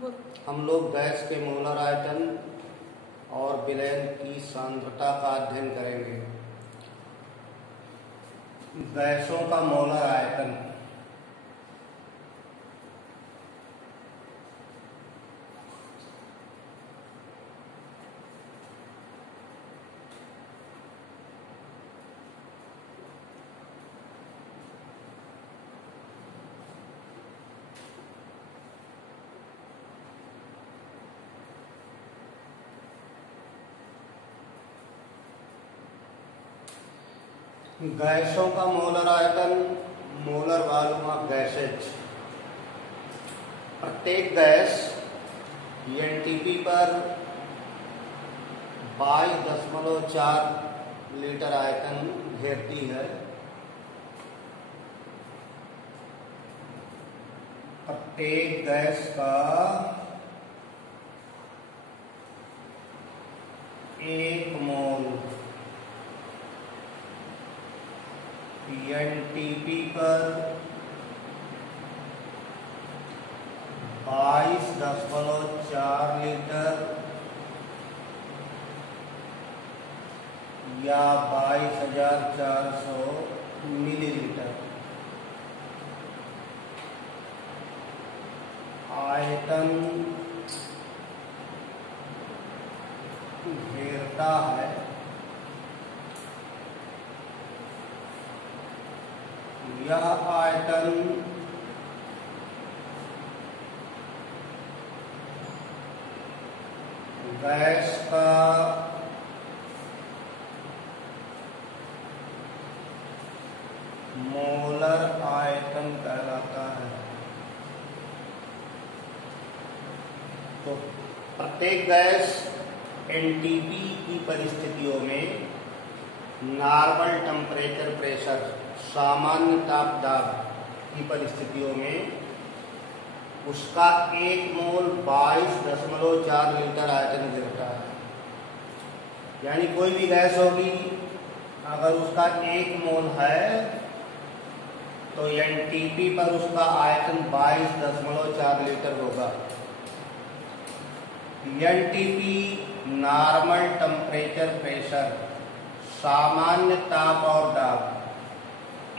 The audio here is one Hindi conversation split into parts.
हम लोग गैस के मोलर आयतन और विलयन की सांद्रता का अध्ययन करेंगे। गैसों का मोलर आयतन। गैसों का मोलर आयतन, मोलर वॉल्यूम ऑफ गैसेज। प्रत्येक गैस एनटीपी पर 22.4 लीटर आयतन घेरती है। प्रत्येक गैस का 1 मोल एनटीपी पर 22.4 लीटर या 22,400 मिलीलीटर आयतन घेरता है। यह आयतन गैस का मोलर आयतन कहलाता है। तो प्रत्येक गैस एनटीपी की परिस्थितियों में नॉर्मल टेम्परेचर प्रेशर, सामान्य ताप दाब की परिस्थितियों में उसका 1 मोल 22.4 लीटर आयतन गिरता है। यानी कोई भी गैस होगी, अगर उसका 1 मोल है तो एनटीपी पर उसका आयतन 22.4 लीटर होगा। एनटीपी नॉर्मल टेम्परेचर प्रेशर, सामान्य ताप और दाब।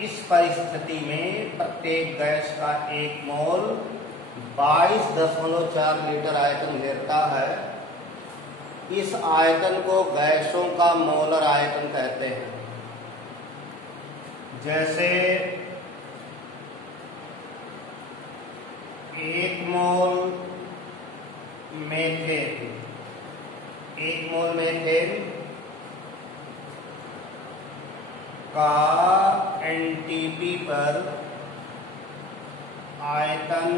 इस परिस्थिति में प्रत्येक गैस का 1 मोल 22.4 लीटर आयतन घेरता है। इस आयतन को गैसों का मोलर आयतन कहते हैं। जैसे 1 मोल मीथेन, 1 मोल मीथेन का एनटीपी पर आयतन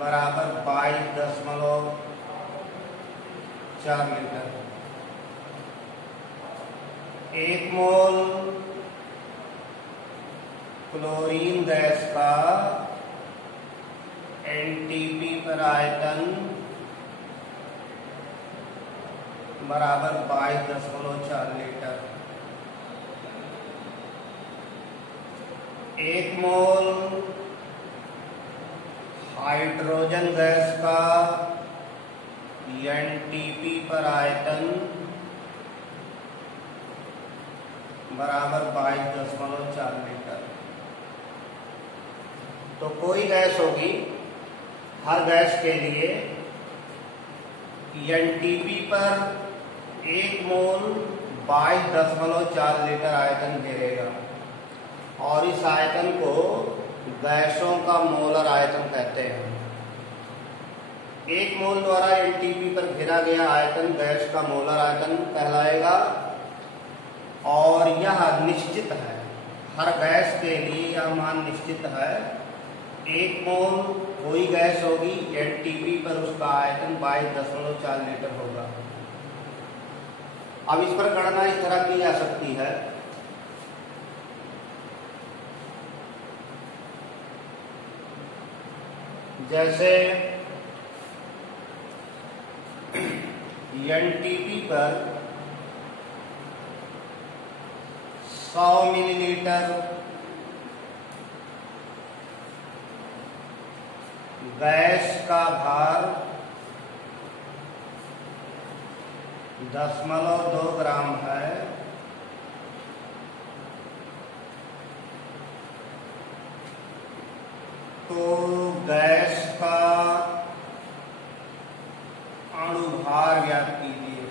बराबर 22.4 लीटर। 1 मोल क्लोरीन गैस का एनटीपी पर आयतन बराबर 22.4 लीटर। 1 मोल हाइड्रोजन गैस का एनटीपी पर आयतन बराबर 22.4 लीटर। तो कोई गैस होगी, हर गैस के लिए एनटीपी पर 1 मोल 22.4 लीटर आयतन घेरेगा और इस आयतन को गैसों का मोलर आयतन कहते हैं। 1 मोल द्वारा एनटीपी पर घेरा गया आयतन गैस का मोलर आयतन कहलाएगा और यह निश्चित है। हर गैस के लिए यह मान निश्चित है। 1 मोल कोई गैस होगी, एनटीपी पर उसका आयतन 22.4 लीटर होगा। अब इस पर गणना इस तरह की जा सकती है। जैसे एनटीपी पर 100 मिलीलीटर गैस का भार 0.2 ग्राम है, तो गैस का अणुभार ज्ञात कीजिए।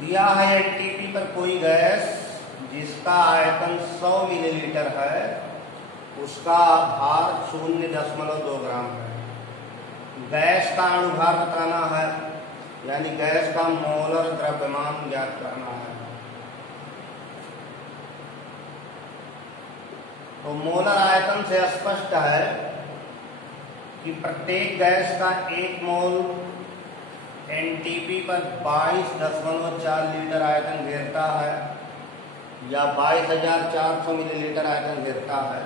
दिया है एनटीपी पर कोई गैस जिसका आयतन 100 मिलीलीटर है, उसका भार 0.2 ग्राम है। गैस का अणुभार बताना है, यानी गैस का मोलर द्रव्यमान ज्ञात करना है। तो मोलर आयतन से स्पष्ट है कि प्रत्येक गैस का 1 मोल एनटीपी पर 22.4 लीटर आयतन घेरता है या 22,400 मिलीलीटर आयतन घेरता है।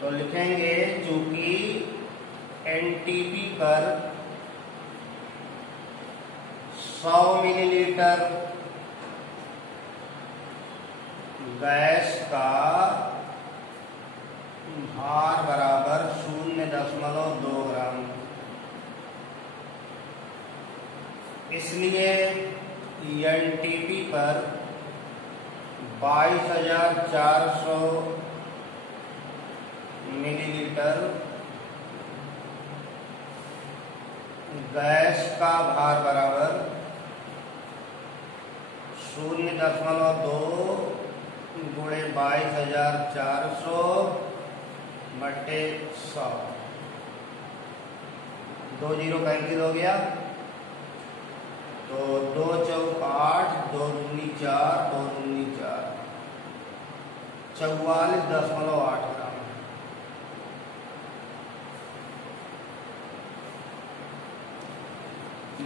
तो लिखेंगे चूंकि एनटीपी पर 100 मिलीलीटर गैस का भार बराबर 0.2 ग्राम, इसलिए एनटीपी पर 22,400 मिलीलीटर गैस का भार बराबर 0.2 गुणे 22,400 बटे 100, 2 जीरो कैंसिल हो गया, तो 2 चौक 8, 2 दूनी 4, 2 दूनी 4, 44.8 ग्राम।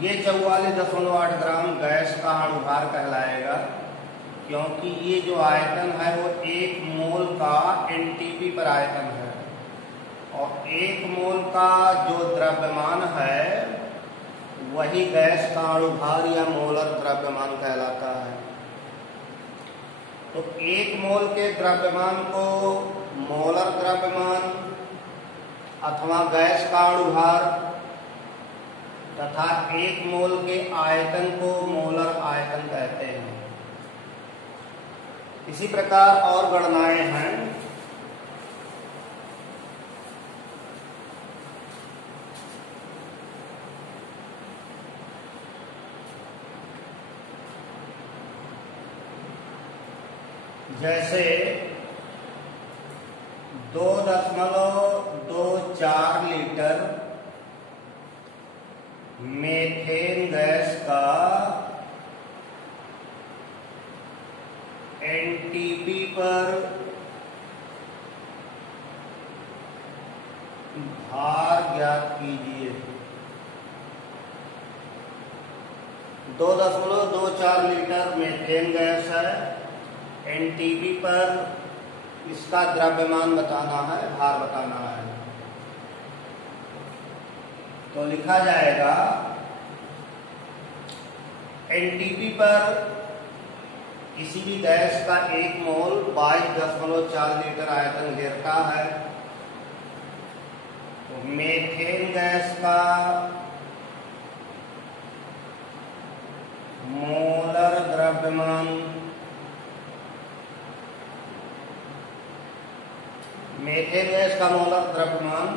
ये 44.8 ग्राम गैस का अणुभार कहलाएगा, क्योंकि ये जो आयतन है वो 1 मोल का एनटीपी पर आयतन है, और 1 मोल का जो द्रव्यमान है वही गैस का अणुभार या मोलर द्रव्यमान कहलाता है। तो 1 मोल के द्रव्यमान को मोलर द्रव्यमान अथवा गैस का अणुभार तथा 1 मोल के आयतन को मोलर आयतन कहते हैं। इसी प्रकार और गणनाएं हैं। जैसे 2.24 लीटर मीथेन गैस का एनटीपी पर भार ज्ञात कीजिए। 2.24 लीटर मीथेन गैस है, एनटीपी पर इसका द्रव्यमान बताना है, भार बताना है। तो लिखा जाएगा एनटीपी पर किसी भी गैस का 1 मोल 22.4 लीटर आयतन घेरता है, तो मीथेन गैस का मोलर द्रव्यमान, मीथेन गैस का मोलर द्रव्यमान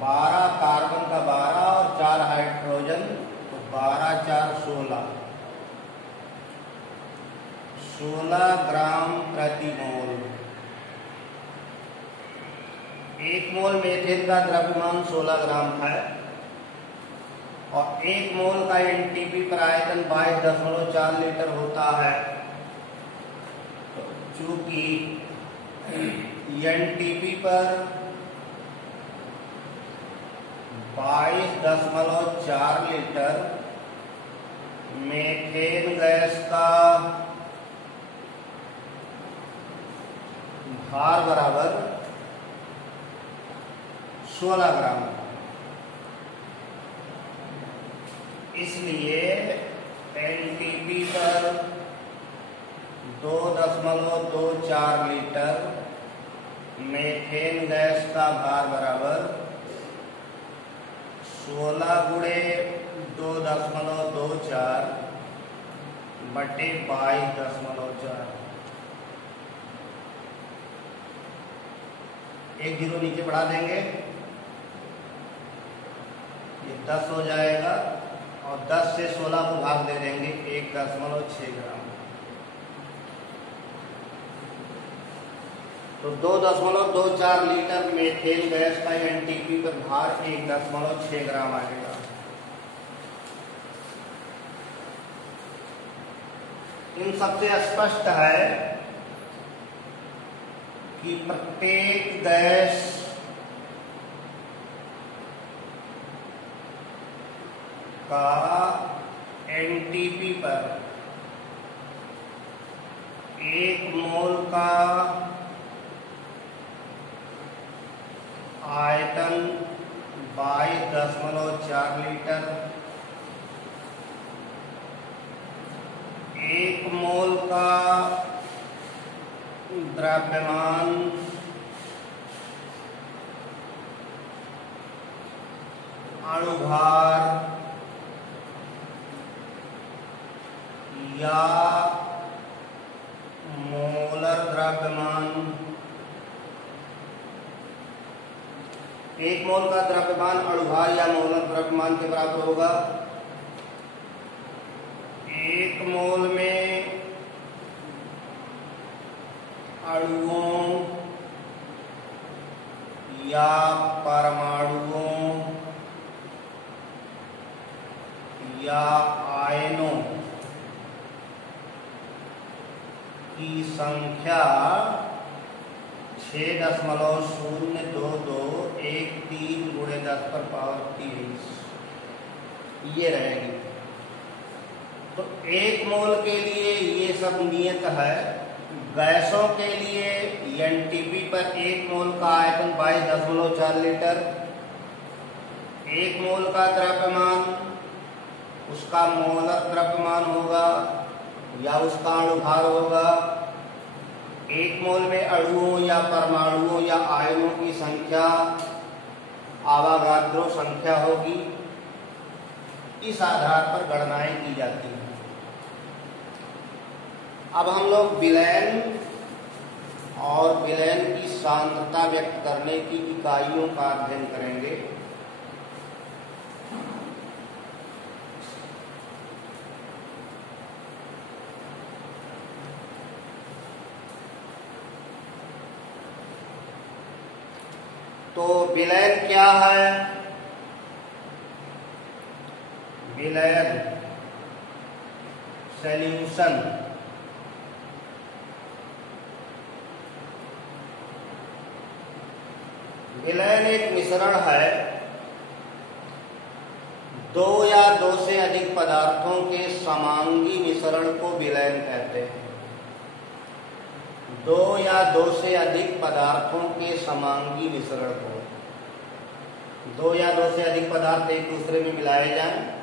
12 कार्बन का 12 और 4 हाइड्रोजन, तो 12 4 16 ग्राम प्रति मोल। 1 मोल मीथेन का द्रव्यमान 16 ग्राम है और 1 मोल का एनटीपी पर आयतन 22.4 लीटर होता है। तो चूंकि एनटीपी पर 22.4 लीटर मीथेन गैस का भार बराबर 16 ग्राम, इसलिए एनटीपी पर 2.24 लीटर मीथेन गैस का भार बराबर 16 गुणे 2.24 बटे 22.4। एक जीरो नीचे बढ़ा देंगे, ये 10 हो जाएगा और 10 से 16 को भाग दे देंगे 1.6 ग्राम। तो 2.24 लीटर मीथेन गैस का एनटीपी पर भार 1.6 ग्राम आएगा। इन सबसे स्पष्ट है कि प्रत्येक गैस का एनटीपी पर 1 मोल का आयतन 22.4 लीटर, 1 मोल का द्रव्यमान अणुभार या मोलर द्रव्यमान, 1 मोल का द्रव्यमान अणुभार या मोलर द्रव्यमान के बराबर होगा। 1 मोल में अणुओं या परमाणुओं या आयनों की संख्या 6.02213 गुणे 10⁻23 ये रहेगी। तो 1 मोल के लिए ये सब नियत है। गैसों के लिए एनटीपी पर 1 मोल का आयतन 22.4 लीटर, 1 मोल का द्रव्यमान उसका मोलर द्रव्यमान होगा या उसका अणुभार होगा, 1 मोल में अणुओं या परमाणुओं या आयनों की संख्या आवागाद्रो संख्या होगी। इस आधार पर गणनाएं की जाती हैं। अब हम लोग विलयन और विलयन की सांद्रता व्यक्त करने की इकाइयों का अध्ययन करेंगे। तो विलयन क्या है? विलयन सॉल्यूशन विलयन एक मिश्रण है। 2 या 2 से अधिक पदार्थों के समांगी मिश्रण को विलयन कहते हैं। 2 या 2 से अधिक पदार्थों के समांगी मिश्रण को, 2 या 2 से अधिक पदार्थ एक दूसरे में मिलाए जाएं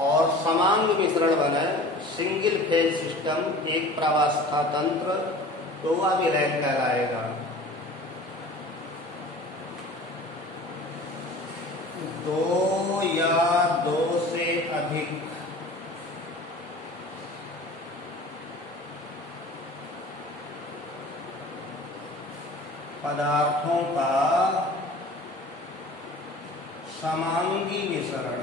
और समांग मिश्रण बने, सिंगल फेज सिस्टम, एक प्रावस्था तंत्र, तो वह विलयन कहलाएगा। 2 या 2 से अधिक पदार्थों का समांगी मिश्रण,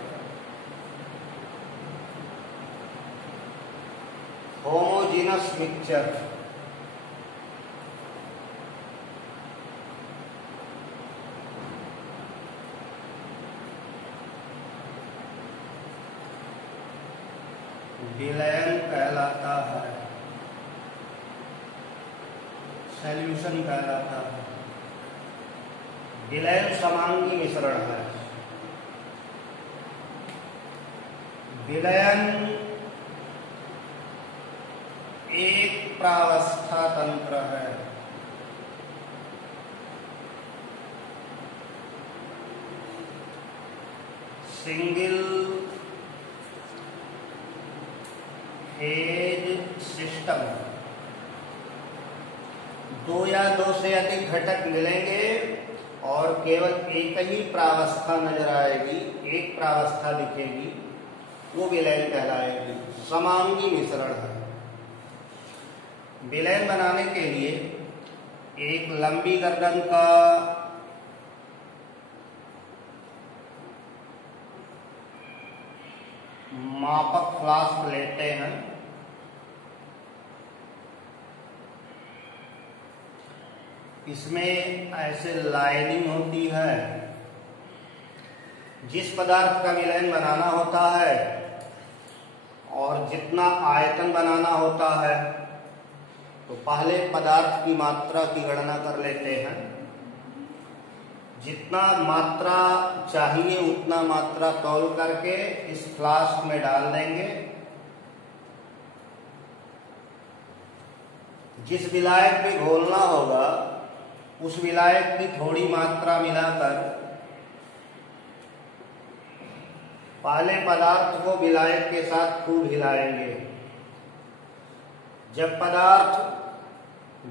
होमोजीनस मिक्सचर, विलयन कहलाता है, सॉल्यूशन कहलाता है। विलयन समांगी मिश्रण है। विलयन एक प्रावस्था तंत्र है। सिंगल फेज सिस्टम दो या दो से अधिक घटक मिलेंगे और केवल एक ही प्रावस्था नजर आएगी, एक प्रावस्था दिखेगी, वो विलयन कहलाएगी। समांगी मिश्रण है। विलयन बनाने के लिए एक लंबी गर्दन का मापक फ्लास्क लेते हैं। इसमें ऐसे लाइनिंग होती है। जिस पदार्थ का विलयन बनाना होता है और जितना आयतन बनाना होता है तो पहले पदार्थ की मात्रा की गणना कर लेते हैं। जितना मात्रा चाहिए उतना मात्रा तौल करके इस फ्लास्क में डाल देंगे। जिस विलायक पे घोलना होगा उस विलायक की थोड़ी मात्रा मिलाकर पहले पदार्थ को विलायक के साथ खूब हिलाएंगे। जब पदार्थ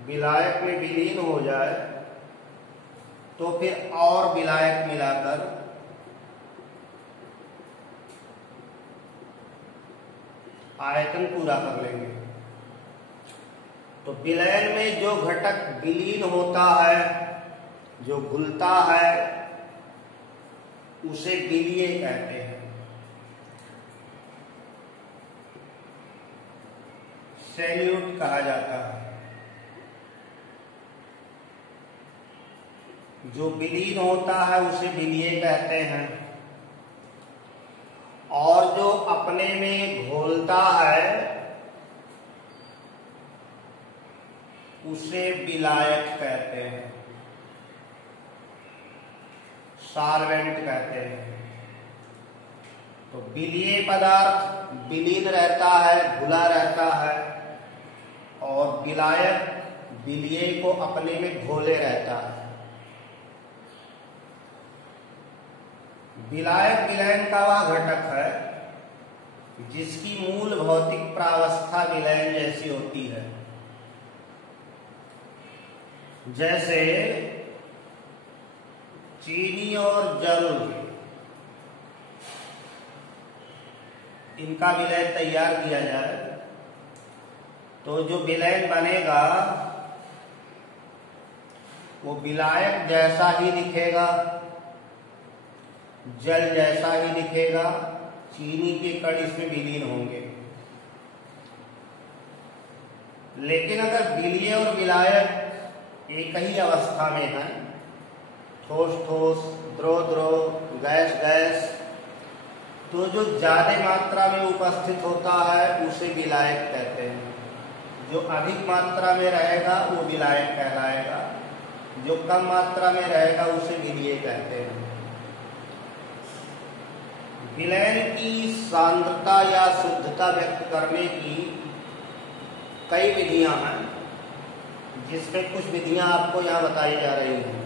विलायक में विलीन हो जाए तो फिर और विलायक मिलाकर आयतन पूरा कर लेंगे। तो विलयन में जो घटक विलीन होता है, जो घुलता है, उसे विलीय कहते हैं। सैल्यूट कहा जाता है। जो विलीन होता है उसे विलीय कहते हैं और जो अपने में घोलता है उसे विलायक कहते हैं, साल्वेंट कहते हैं। तो विलीय पदार्थ विलीन रहता है, घुला रहता है और विलायक विलीय को अपने में घोले रहता है। विलायक विलयन का वह घटक है जिसकी मूल भौतिक प्रावस्था विलयन जैसी होती है। जैसे चीनी और जल, इनका विलयन तैयार किया जाए तो जो विलयन बनेगा वो विलायक जैसा ही दिखेगा, जल जैसा ही दिखेगा, चीनी के कण इसमें विलीन होंगे। लेकिन अगर विलीय और विलायक एक ही अवस्था में है, ठोस ठोस, द्रव द्रव, गैस गैस, तो जो ज्यादा मात्रा में उपस्थित होता है उसे विलायक कहते हैं। जो अधिक मात्रा में रहेगा वो विलायक कहलाएगा, जो कम मात्रा में रहेगा उसे विलीय कहते हैं। विलयन की सांद्रता या शुद्धता व्यक्त करने की कई विधियां हैं, जिसमें कुछ विधियां आपको यहां बताई जा रही हैं।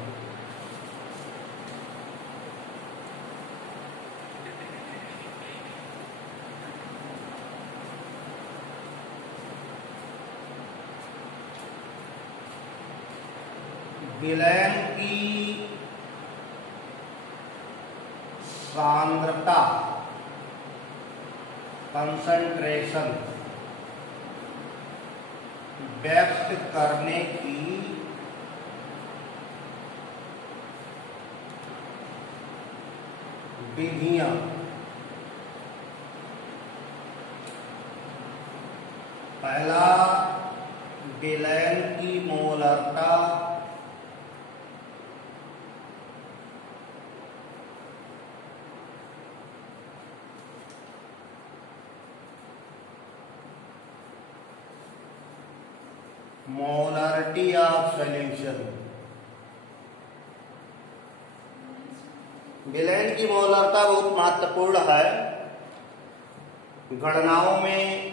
विलयन की सांद्रता, कंसंट्रेशन व्यक्त करने की विधियां। पहला, विलयन की मोलरता, मोलरिटी ऑफ सॉल्यूशन। विलयन की मोलरता बहुत महत्वपूर्ण है। गणनाओं में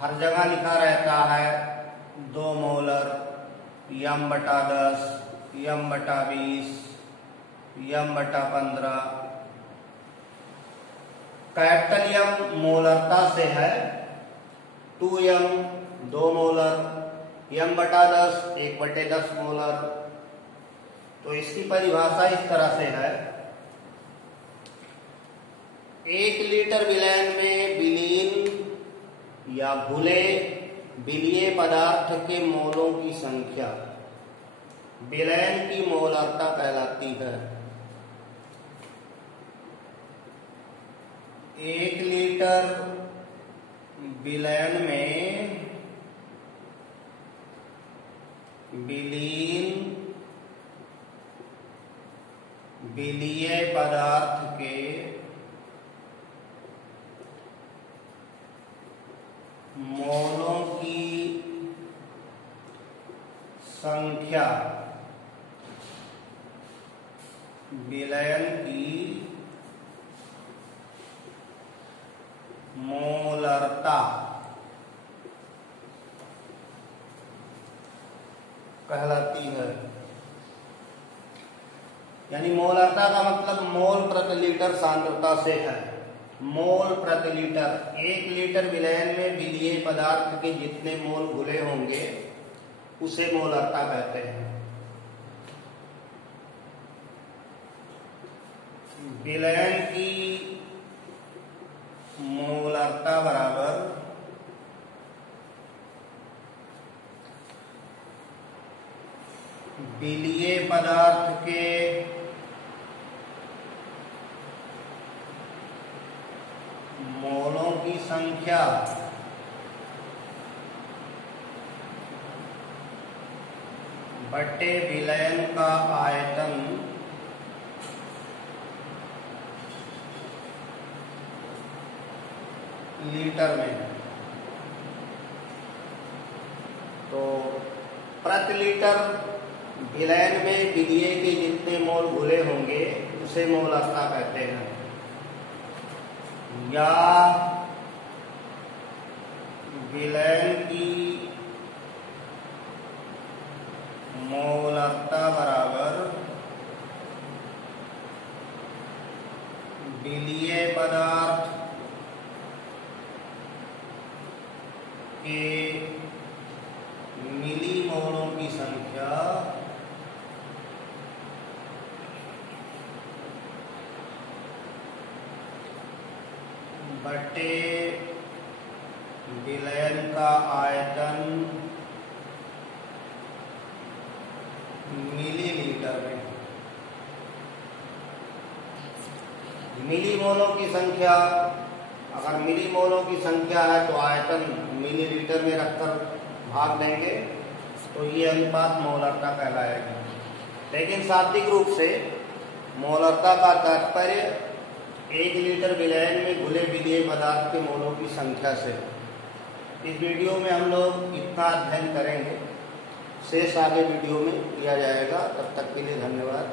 हर जगह लिखा रहता है 2 molar, m/10, m/20, m/15। Capital M मोलरता से है, 2m 2 मोलर, m/10 1/10 मोलर। तो इसकी परिभाषा इस तरह से है, 1 लीटर विलयन में विलीन या घुले विलीय पदार्थ के मोलों की संख्या विलयन की मोलरता कहलाती है। 1 लीटर विलयन में विलीन विलीय पदार्थ के मोलों की संख्या विलयन की मोलरता कहलाती है। यानी मोलरता का मतलब मोल प्रति लीटर सांद्रता से है। मोल प्रति लीटर, 1 लीटर विलयन में विलीय पदार्थ के जितने मोल घुले होंगे उसे मोलरता कहते हैं। विलयन की मोलरता बराबर विलीय पदार्थ के मोलों की संख्या बटे विलयन का आयतन लीटर में। तो प्रति लीटर विलयन में विलीय के जितने मोल घुले होंगे उसे मोलरता कहते हैं। या विलयन की मोलरता बराबर विलीय पदार्थ के मिलीमोलों की संख्या बटे विलयन का आयतन मिलीलीटर में। मिलीमोलों की संख्या, अगर मिलीमोलों की संख्या है तो आयतन मिलीलीटर में रखकर भाग देंगे तो ये अनुपात मोलरता कहलाएगा। लेकिन शाब्दिक रूप से मोलरता का तात्पर्य 1 लीटर विलयन में घुले विलीय पदार्थ के मोलों की संख्या से। इस वीडियो में हम लोग इतना अध्ययन करेंगे, शेष आगे वीडियो में किया जाएगा। तब तक के लिए धन्यवाद।